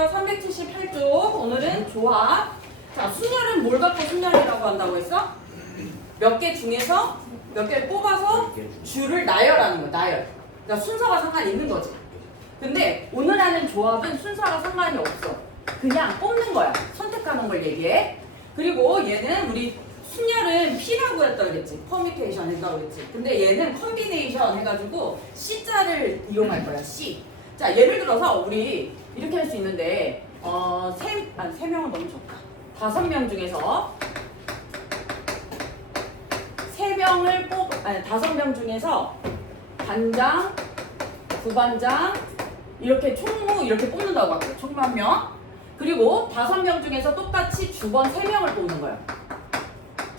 볼게요. 378쪽. 오늘은 조합. 자, 순열은 뭘 갖고 순열이라고 한다고 했어? 몇 개 중에서 몇 개를 뽑아서 줄을 나열하는 거야. 나열. 그러니까 순서가 상관이 있는 거지. 근데 오늘 하는 조합은 순서가 상관이 없어. 그냥 뽑는 거야. 선택하는 걸 얘기해. 그리고 얘는 우리 순열은 P라고 했다 그랬지. 퍼뮤테이션 했다고 그랬지. 근데 얘는 컨비네이션 해가지고 C자를 이용할 거야. C. 자, 예를 들어서 우리 이렇게 할 수 있는데 세 명은 너무 적다. 5명 중에서 5명 중에서 반장, 부반장 이렇게 총무 이렇게 뽑는다고 할게요. 총무 1명. 그리고 5명 중에서 똑같이 주번 3명을 뽑는 거야.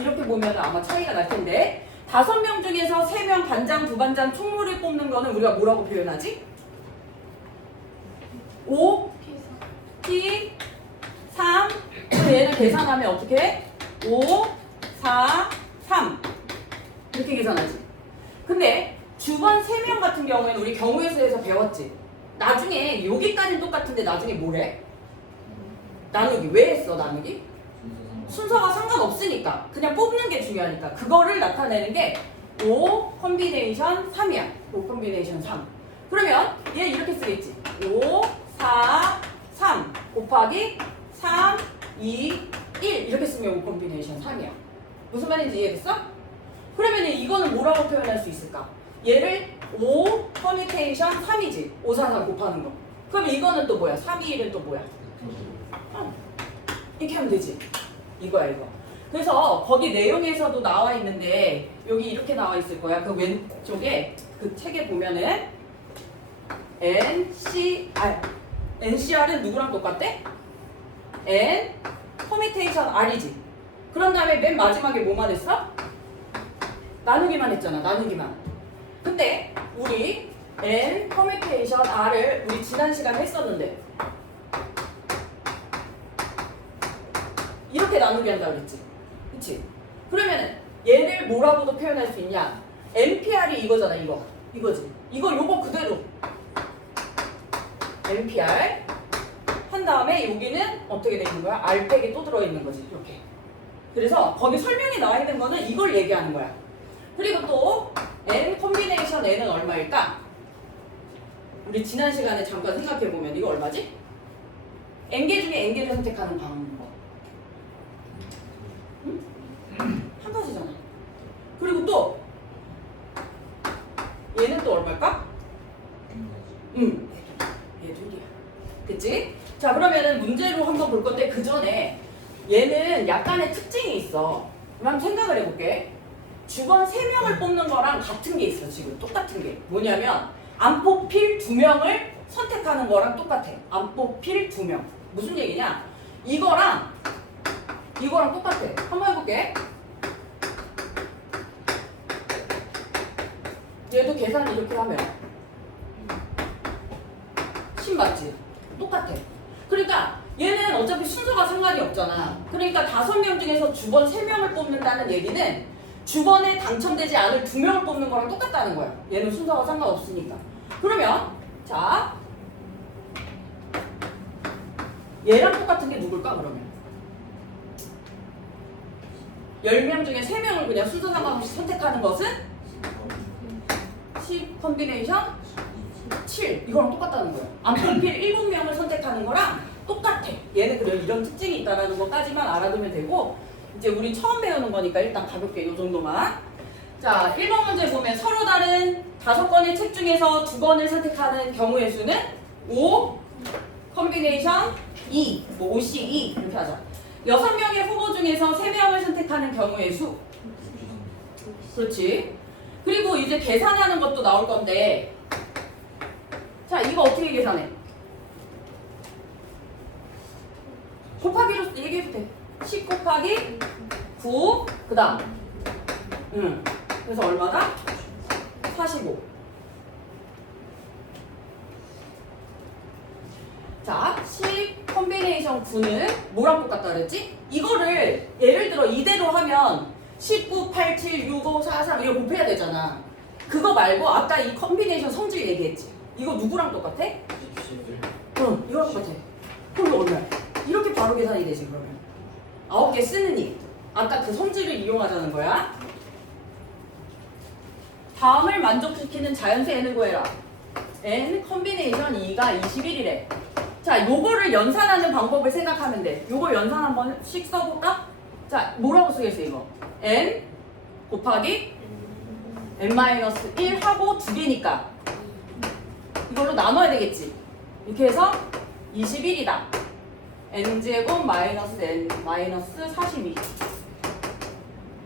이렇게 보면 아마 차이가 날 텐데 5명 중에서 3명 반장, 부반장, 총무를 뽑는 거는 우리가 뭐라고 표현하지? 5, P, 3. 얘를 계산하면 어떻게 해? 5, 4, 3. 이렇게 계산하지. 근데 주번 3명 같은 경우에는 우리 경우의 수에서 배웠지. 나중에 여기까지는 똑같은데 나중에 뭐래? 나누기. 왜 했어 나누기? 순서가 상관없으니까. 그냥 뽑는 게 중요하니까. 그거를 나타내는 게 5 컨비네이션 3이야. 5 컨비네이션 3. 그러면 얘 이렇게 쓰겠지. 5, 4, 3 곱하기 3, 2, 1 이렇게 쓰면 5 컨비네이션 3이야. 무슨 말인지 이해됐어? 그러면 이거는 뭐라고 표현할 수 있을까? 얘를 5 퍼뮤테이션 3이지. 5, 4, 4 곱하는 거. 그럼 이거는 또 뭐야? 3, 2, 1은 또 뭐야? 이렇게 하면 되지. 이거야 이거. 그래서 거기 내용에서도 나와 있는데 여기 이렇게 나와 있을 거야. 그 왼쪽에 그 책에 보면은 NCR은 누구랑 똑같대? N 퍼뮤테이션 R이지. 그런 다음에 맨 마지막에 뭐만 했어? 나누기만 했잖아. 나누기만. 근데 우리 N 퍼뮤테이션 R을 우리 지난 시간에 했었는데 이렇게 나누기 한다고 그랬지. 그치? 그러면은 얘를 뭐라고도 표현할 수 있냐? NPR이 이거잖아. 이거지. 요거 그대로 NPR 한 다음에 여기는 어떻게 돼 있는 거야? R팩이 또 들어있는 거지. 이렇게. 그래서 거기 설명이 나와 있는 거는 이걸 얘기하는 거야. 그리고 또 N 컨비네이션 N은 얼마일까? 우리 지난 시간에 잠깐 생각해보면 이거 얼마지? N개 중에 N개를 선택하는 방법. 응? 한 가지잖아. 그리고 또 얘는 또 얼마일까? 얘 둘이야. 그치? 자, 그러면은 문제로 한번 볼 건데 그 전에 얘는 약간의 특징이 있어. 그럼 생각을 해볼게. 주번 3명을 뽑는 거랑 같은 게 있어. 지금 똑같은 게 뭐냐면 안 뽑힐 2명을 선택하는 거랑 똑같아. 안 뽑힐 2명. 무슨 얘기냐? 이거랑 똑같아. 한번 해볼게. 얘도 계산 이렇게 하면 10 맞지? 똑같아. 그러니까 얘는 어차피 순서가 상관이 없잖아. 그러니까 5명 중에서 주번 3명을 뽑는다는 얘기는 주번에 당첨되지 않을 2명을 뽑는 거랑 똑같다는 거야. 얘는 순서가 상관없으니까. 그러면 자 얘랑 똑같은 게 누굴까 그러면? 10명 중에 3명을 그냥 순서 상관없이 선택하는 것은 10 컨비네이션 7 이거랑 똑같다는 거야. 안 뽑힐 7명을 선택하는 거랑 똑같아. 얘는 그래 이런 특징이 있다는 것까지만 알아두면 되고 이제 우리 처음 배우는 거니까 일단 가볍게 이 정도만. 자, 1번 문제 보면 서로 다른 5권의 책 중에서 2권을 선택하는 경우의 수는 5 컨비네이션 2 뭐 5C 2 이렇게 하자. 6명의 후보 중에서 3명을 선택하는 경우의 수. 그렇지. 그리고 이제 계산하는 것도 나올 건데 자, 이거 어떻게 계산해? 곱하기로 얘기해도 돼. 10 곱하기 9 그 다음 그래서 얼마다? 45. 자, 10 컨비네이션 9는 뭐랑 똑같다 그랬지? 이거를 예를 들어 이대로 하면 19, 87, 65, 43 이거 곱해야 되잖아. 그거 말고 아까 이 컨비네이션 성질 얘기했지. 이거 누구랑 똑같아? 응, 이거랑 똑같아. 계산이 되지 그러면. 9개 쓰느니 아까 그 성질을 이용하자는 거야. 다음을 만족시키는 자연수 n을 구해라. n 컨비네이션 2가 21이래. 자, 요거를 연산하는 방법을 생각하면 돼. 요거 연산 한 번씩 써볼까? 자, 뭐라고 쓰겠어 이거? n 곱하기 n-1 하고 2개니까 이걸로 나눠야 되겠지. 이렇게 해서 21이다. n제곱 마이너스 n 마이너스 42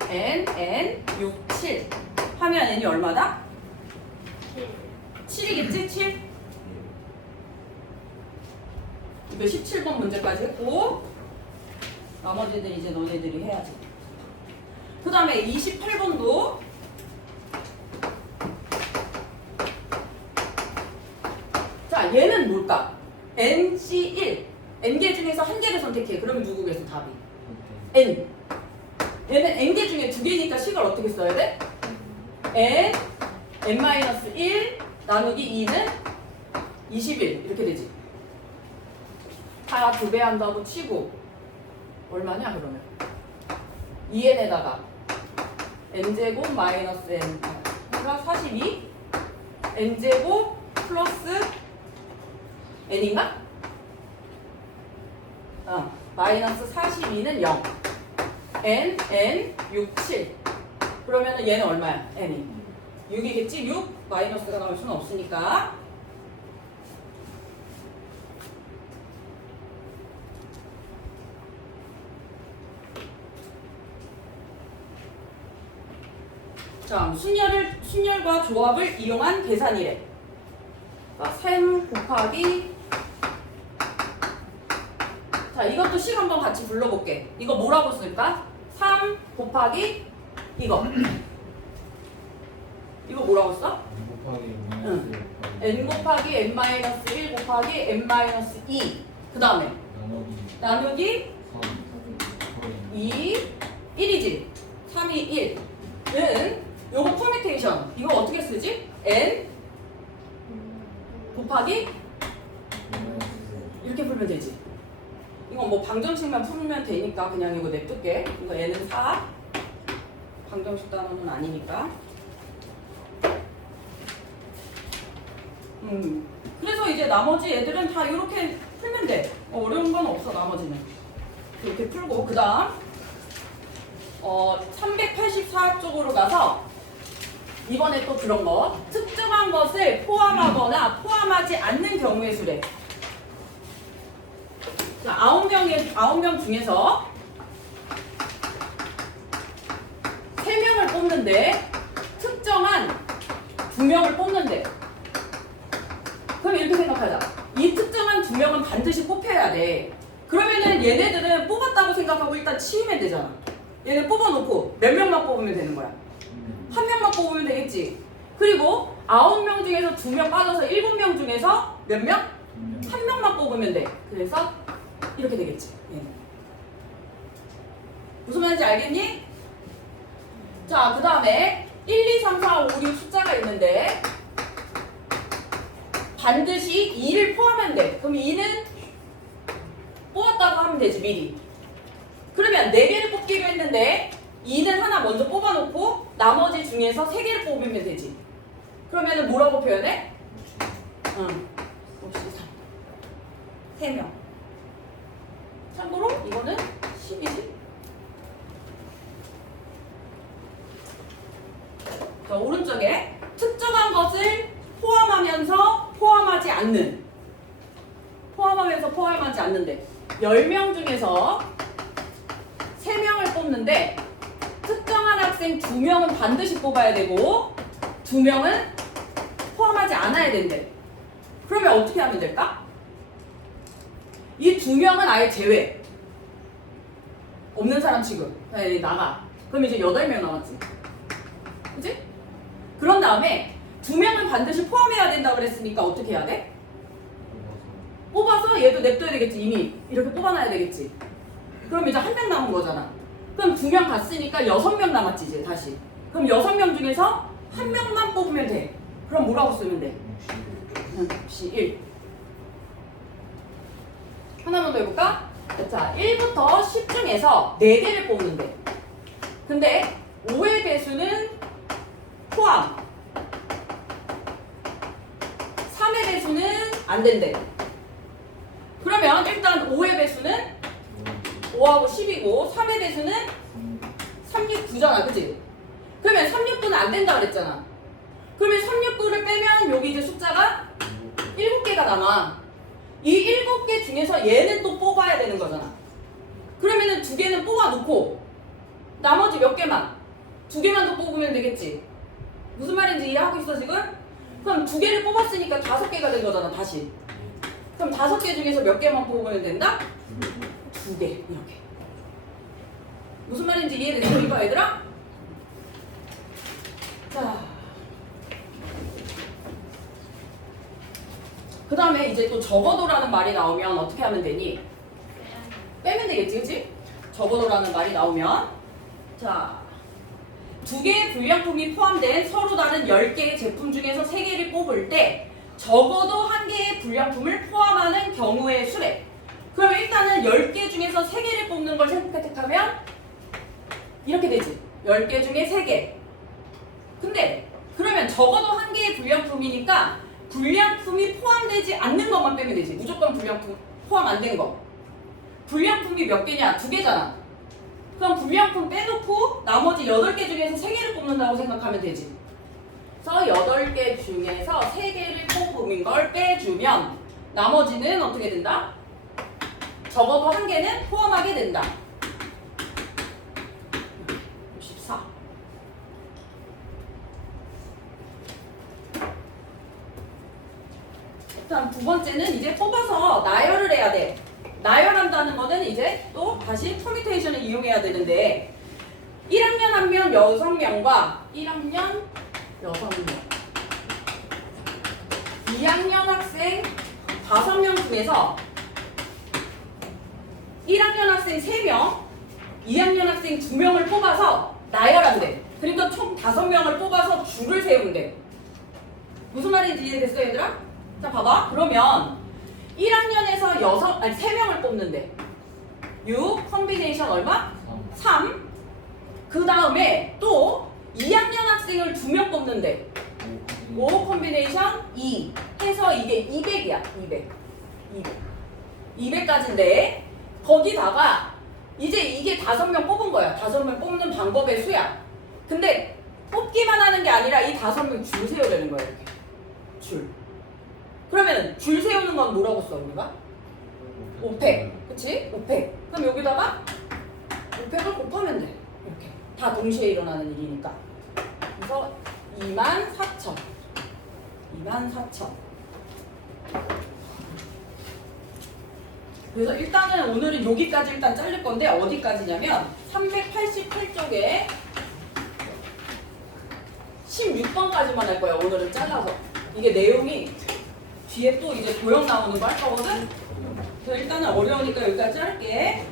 n 6, 7 하면 n이 얼마다? 7이겠지? 7? 이거 17번 문제까지 했고 나머지들 이제 너네들이 해야지. 그 다음에 28번도 자 얘는 뭘까? nc1 n개 중에서 한 개를 선택해. 그러면 누구겠어 답이? n. 얘는 n개 중에 2개니까 식을 어떻게 써야 돼? n-1 나누기 2는 21 이렇게 되지. 다 2배 한다고 치고 얼마냐 그러면 2n에다가 n제곱 마이너스 n가 42 n제곱 플러스 n인가? 마이너스 42는 0 n 6, 7 그러면은 얘는 얼마야? n이 6이겠지? 6 마이너스가 나올 수는 없으니까 자, 순열과 조합을 이용한 계산이래. 3 곱하기 자, 이것도 식 한번 같이 불러볼게. 이거 뭐라고 쓸까? 3 곱하기 이거 뭐라고 써? n 곱하기 n-1 곱하기 n-2 그 다음에 나누기 2 1이지 3이 1은 요거 퍼뮤테이션 이거 어떻게 쓰지? n 곱하기 이렇게 풀면 되지. 이건 뭐 방정식만 풀면 되니까 그냥 이거 냅둘게. 이거 n은 4 방정식 단어는 아니니까. 그래서 이제 나머지 애들은 다 이렇게 풀면 돼. 어려운 건 없어 나머지는. 이렇게 풀고 그 다음 384쪽으로 가서 이번에 또 그런 거 특정한 것을 포함하거나 포함하지 않는 경우의 수래. 자, 9명 중에서 3명을 뽑는데 특정한 2명을 뽑는데 그럼 이렇게 생각하자. 이 특정한 2명은 반드시 뽑혀야 돼. 그러면은 얘네들은 뽑았다고 생각하고 일단 치우면 되잖아. 얘는 뽑아놓고 몇 명만 뽑으면 되는 거야. 한 명만 뽑으면 되겠지. 그리고 9명 중에서 2명 빠져서 7명 중에서 몇 명? 한 명만 뽑으면 돼. 그래서 이렇게 되겠지. 얘는. 무슨 말인지 알겠니? 자, 그 다음에 1, 2, 3, 4, 5, 6 숫자가 있는데 반드시 2를 포함하면 돼. 그럼 2는 뽑았다고 하면 되지 미리. 그러면 4개를 뽑기로 했는데 2는 하나 먼저 뽑아놓고 나머지 중에서 3개를 뽑으면 되지. 그러면은 뭐라고 표현해? 혹시 3명. 참고로 이거는 10이지. 자, 오른쪽에 특정한 것을 포함하면서 포함하지 않는 포함하면서 포함하지 않는데 10명 중에서 3명을 뽑는데 특정한 학생 2명은 반드시 뽑아야 되고 2명은 포함하지 않아야 된대. 그러면 어떻게 하면 될까? 이 2명은 아예 제외. 없는 사람 지금 나가. 그럼 이제 8명 남았지. 그치? 그런 다음에 2명은 반드시 포함해야 된다고 그랬으니까 어떻게 해야 돼? 뽑아서 얘도 냅둬야 되겠지. 이미 이렇게 뽑아놔야 되겠지. 그럼 이제 1명 남은 거잖아. 그럼 2명 갔으니까 6명 남았지 이제 다시. 그럼 6명 중에서 1명만 뽑으면 돼. 그럼 뭐라고 쓰면 돼? 혹시 1. 하나만 더 해볼까? 자, 1부터 10 중에서 4개를 뽑는데. 근데 5의 배수는 포함. 3의 배수는 안 된대. 그러면 일단 5의 배수는 5하고 10이고 3의 배수는 3, 6, 9잖아. 그치? 그러면 3, 6, 9는 안 된다 그랬잖아. 그러면 3, 6, 9를 빼면 여기 이제 숫자가 7개가 남아. 이 7개 중에서 얘는 또 뽑아야 되는 거잖아. 그러면은 2개는 뽑아놓고 나머지 몇 개만 2개만 더 뽑으면 되겠지. 무슨 말인지 이해하고 있어 지금? 그럼 2개를 뽑았으니까 5개가 된 거잖아 다시. 그럼 5개 중에서 몇 개만 뽑으면 된다? 2개 이렇게. 무슨 말인지 이해됐어 이거 얘들아? 자, 그 다음에 이제 또 적어도라는 말이 나오면 어떻게 하면 되니? 빼면 되겠지, 그치? 적어도라는 말이 나오면 자, 2개의 불량품이 포함된 서로 다른 10개의 제품 중에서 3개를 뽑을 때 적어도 1개의 불량품을 포함하는 경우의 수래. 그럼 일단은 10개 중에서 3개를 뽑는 걸 선택하면 이렇게 되지. 10개 중에 3개. 근데 그러면 적어도 1개의 불량품이니까 불량품이 포함되지 않는 것만 빼면 되지. 무조건 불량품 포함 안 된 거. 불량품이 몇 개냐? 2개잖아. 그럼 불량품 빼놓고 나머지 8개 중에서 3개를 뽑는다고 생각하면 되지. 그래서 8개 중에서 3개를 뽑은 걸 빼주면 나머지는 어떻게 된다? 적어도 1개는 포함하게 된다. 14. 다음 두 번째는 이제 뽑아서 나열을 해야 돼. 나열한다는 거는 이제 또 다시 퍼뮤테이션을 이용해야 되는데 1학년 1명 6명과 1학년 6명 2학년 학생 5명 중에서 1학년 학생 3명 2학년 학생 2명을 뽑아서 나열한대. 그러니까 총 5명을 뽑아서 줄을 세운대. 무슨 말인지 이해됐어 얘들아? 자 봐봐. 그러면 1학년에서 3명을 뽑는데 6 컴비네이션 얼마? 3. 그 다음에 또 2학년 학생을 2명 뽑는데 5 컴비네이션 2 해서 이게 200이야. 200까지인데 거기다가 이제 이게 5명 뽑은 거야. 5명 뽑는 방법의 수야. 근데 뽑기만 하는 게 아니라 이 5명 줄 세워야 되는 거야. 이렇게 줄. 그러면 줄 세우는 건 뭐라고 써 우리가? 5팩. 그치? 5팩. 그럼 여기다가 5팩을 곱하면 돼. 이렇게. 다 동시에 일어나는 일이니까. 그래서 24,000. 24,000. 그래서 일단은 오늘은 여기까지 일단 자를 건데 어디까지냐면 388쪽에 16번까지만 할 거야. 오늘은 잘라서. 이게 내용이 뒤에 또 이제 도형 나오는 거 할 거거든? 그래서 일단은 어려우니까 여기까지 자를게.